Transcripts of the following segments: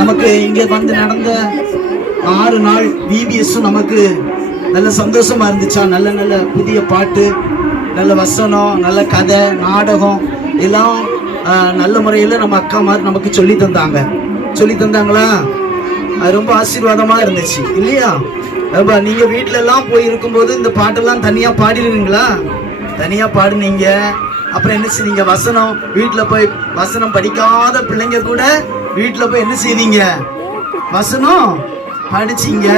நமக்கு இங்க வந்து நடந்த 6 நாள் VBS நமக்கு நல்ல சந்தோஷமா இருந்துச்சா? நல்ல நல்ல புதிய பாட்டு, நல்ல வசனம், நல்ல கதை, நாடகம் எல்லாம் நல்ல முறையில் நம்ம அக்கா மாதிரி நமக்கு சொல்லி தந்தாங்களா? ரொம்ப ஆசீர்வாதமா இருந்துச்சு இல்லையா? நீங்க வீட்டுல எல்லாம் போய் இருக்கும்போது இந்த பாட்டெல்லாம் தனியா பாடிடுவீங்களா? தனியா பாடுனீங்க. அப்புறம் என்ன செய்வீங்க? வசனம் வீட்டுல போய் வசனம் படிக்காத பிள்ளைங்க கூட வீட்டுல போய் என்ன செய்வீங்க? வசனம் படிச்சீங்க.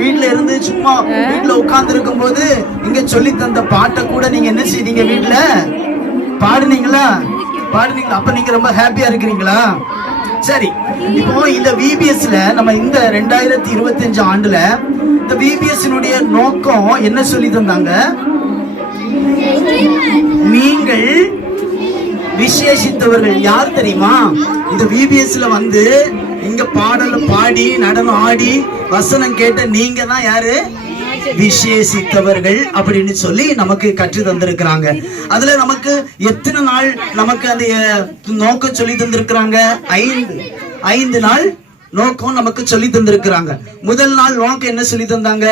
வீட்டுல இருந்து சும்மா வீட்டுல உட்கார்ந்து இருக்கும் போது இங்க சொல்லி தந்த பாட்டை கூட நீங்க என்ன செய்வீங்க? வீட்டுல பாடுனீங்களா? அப்ப நீங்க ரொம்ப ஹாப்பியா இருக்கிறீங்களா? சரி, இப்போ இந்த VBSல நம்ம இந்த 2025 ஆண்டுல இந்த VBSனுடைய நோக்கம் என்ன சொல்லி தந்தாங்க? நீங்கள் விசேஷித்தவர்கள். யார் தெரியுமா? இந்த VBSல வந்து இங்க பாடல பாடி நடனம் ஆடி வசனம் கேட்ட நீங்க தான் யாரு? விசேஷித்தவர்கள் அப்படின்னு சொல்லி நமக்கு கற்று தந்திருக்கிறாங்க. அதுல நமக்கு எத்தனை நாள் நமக்கு அந்த நோக்கம் சொல்லி தந்திருக்கிறாங்க? 5 நாள் நோக்கம் நமக்கு சொல்லி தந்திருக்கிறாங்க. முதல் நாள் நோக்கம் என்ன சொல்லி தந்தாங்க?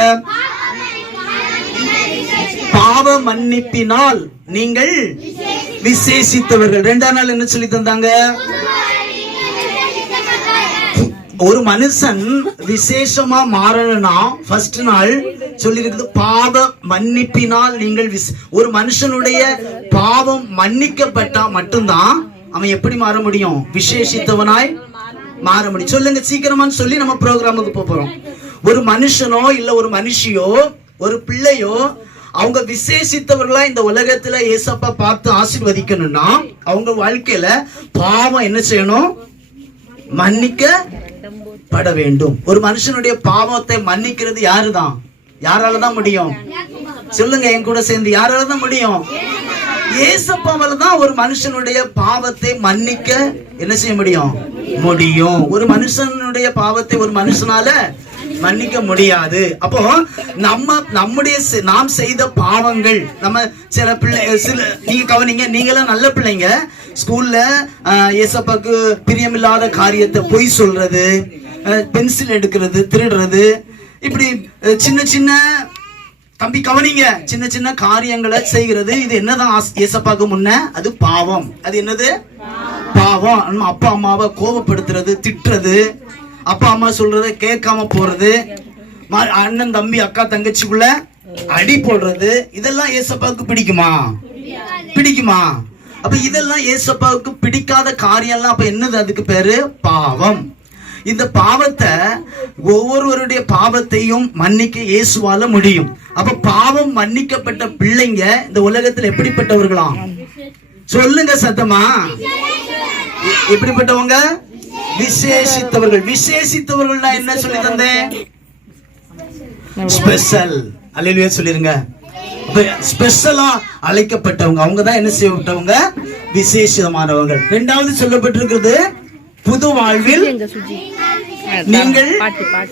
பாவ மன்னிப்பினால் நீங்கள் விசேஷித்தவர்கள். 2ஆம் நாள் என்ன சொல்லி தந்தாங்க? ஒரு மனுஷன் விசேஷமா மாறணும்னா ஃபர்ஸ்ட் நாள் சொல்லி இருக்குது பாவ மன்னிப்பினால் நீங்கள் ஒரு மனுஷனுடைய பாவம் மன்னிக்கப்பட்டா மட்டும்தான் அவன் எப்படி மாற முடியும்? விசேஷித்தவனாய் மாற முடியும். சொல்லுங்க சீக்கிரமான்னு சொல்லி நம்ம ப்ரோக்ராமுக்கு போறோம். ஒரு மனுஷனோ இல்ல ஒரு மனுஷியோ ஒரு பிள்ளையோ அவங்க விசேஷித்தவர்களா இந்த உலகத்துல ஏசப்பா பார்த்து ஆசீர்வதிக்கணும்னா அவங்க வாழ்க்கையில பாவம் என்ன செய்யணும்? மன்னிக்கப்பட வேண்டும். ஒரு மனுஷனுடைய பாவத்தை மன்னிக்கிறது யாருதான்? யாராலதான் முடியும்? சொல்லுங்க என் கூட சேர்ந்து, யாராலதான் முடியும்? ஏசப்பாவால தான் ஒரு மனுஷனுடைய பாவத்தை மன்னிக்க என்ன செய்ய முடியும்? ஒரு மனுஷனுடைய பாவத்தை ஒரு மனுஷனால மன்னிக்க முடியாது. அப்போ நாம் செய்த பாவங்கள், நம்ம சில நீங்க கவனிங்க, நீங்களாம் நல்ல பிள்ளைங்க. ஸ்கூல்ல ஏசப்பாக்கு பிரியமில்லாத காரியத்தை பொய் சொல்றது, பென்சில் எடுக்கிறது, திருடுறது, இப்படி சின்ன சின்ன தம்பி கவனிங்க, சின்ன சின்ன காரியங்களை செய்கிறது. இது என்னதான் ஏசப்பாக்கு முன்ன? அது பாவம். அது என்னது? பாவம். நம்ம அப்பா அம்மாவை கோபப்படுத்துறது, திட்டுறது, அப்பா அம்மா சொல்றத கேட்காம போறது, அண்ணன் தம்பி அக்கா தங்கச்சிக்குள்ள அடி போடுறது, இதெல்லாம் ஏசப்பாவுக்கு பிடிக்குமா? அப்ப இதெல்லாம் ஏசப்பாவுக்கு பிடிக்காத காரியம்லாம். அப்ப என்னது? அதுக்கு பேரு பாவம். இந்த பாவத்தை ஒவ்வொருவருடைய பாவத்தையும் மன்னிக்க இயேசுவால முடியும். அப்ப பாவம் மன்னிக்கப்பட்ட பிள்ளைங்க இந்த உலகத்தில் எப்படிப்பட்டவர்களாம்? சொல்லுங்க சத்தமா. எப்படிப்பட்டவங்க? விசேஷித்தவர்கள். விசேஷித்தவர்கள் என்ன சொல்லி தந்தேன்? ஸ்பெஷல். அல்லேலூயா சொல்லிருங்க. ஸ்பெஷலா அழைக்கப்பட்டவங்க, அவங்க தான் என்ன செய்யப்பட்டவங்க? விசேஷமானவங்க. 2வது சொல்லப்பட்டிருக்கிறது புது வாழ்வில் நீங்கள்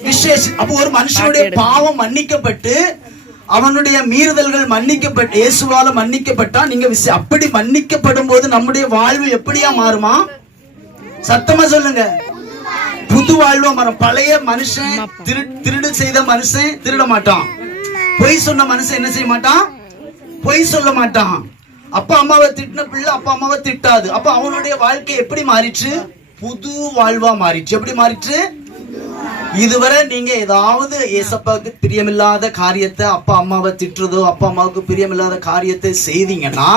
விசேஷ. அப்போ ஒரு மனுஷனுடைய பாவம் மன்னிக்கப்பட்டு அவனுடைய மீறுதல்கள் மன்னிக்கப்பட்டு இயேசுவால மன்னிக்கப்பட்டா நீங்க அப்படி மன்னிக்கப்படும் போது நம்முடைய வாழ்வு எப்படியா மாறுமா? சத்தமா சொல்லுங்க. புது வாழ்வா மாறும். பழைய மனுஷன் திருடு செய்த மனுஷன் திருட மாட்டான். பொய் சொன்ன மனுஷன் என்ன செய்ய மாட்டான்? பொய் சொல்ல மாட்டான். அப்பா அம்மாவை திட்டின பிள்ளை அப்பா அம்மாவை திட்டாது. அப்ப அவனுடைய வாழ்க்கை எப்படி மாறிச்சு? புது வாழ்வா மாறிச்சு. எப்படி மாறிச்சு? இதுவரை நீங்க ஏதாவது ஏசப்பாவுக்கு பிரியமில்லாத காரியத்தை, அப்பா அம்மாவை திட்டுறதோ அப்பா அம்மாவுக்கு பிரியமில்லாத காரியத்தை செய்தீங்கன்னா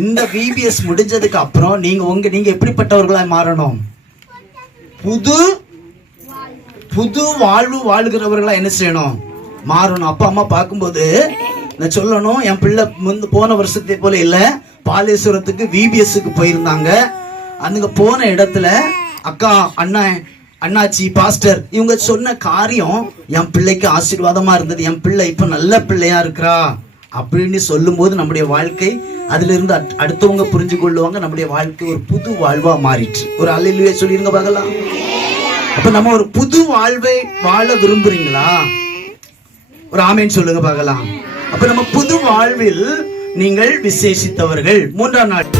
இந்த VBS முடிஞ்சதுக்கு அப்புறம் நீங்க எப்படிப்பட்டவர்களாய் மாறணும்? புது வாழ்வு வாழ்கிறவர்களா என்ன செய்யணும்? மாறணும். அப்பா அம்மா பார்க்கும்போது நான் சொல்லணும், என் பிள்ளை போன வருஷத்தை போல இல்ல, பாலேஸ்வரத்துக்கு VBSக்கு போயிருந்தாங்க. அங்க போன இடத்துல அக்கா அண்ணாச்சி பாஸ்டர் இவங்க சொன்ன காரியம் என் பிள்ளைக்கு ஆசீர்வாதமா இருந்தது. என் பிள்ளை இப்ப நல்ல பிள்ளையா இருக்கிறா அப்படின்னு சொல்லும் போது நம்முடைய வாழ்க்கை அதுல இருந்து அடுத்தவங்க புரிஞ்சு கொள்ளுவாங்க. நம்முடைய வாழ்க்கை ஒரு புது வாழ்வா மாறிட்டு. ஒரு அல்லேலூயா சொல்லிருங்க பார்க்கலாம். அப்ப நம்ம ஒரு புது வாழ்வை வாழ விரும்புறீங்களா? ஒரு ஆமேன் சொல்லுங்க பார்க்கலாம். அப்ப நம்ம புது வாழ்வில் நீங்கள் விசேஷித்தவர்கள். 3ஆம் நாள்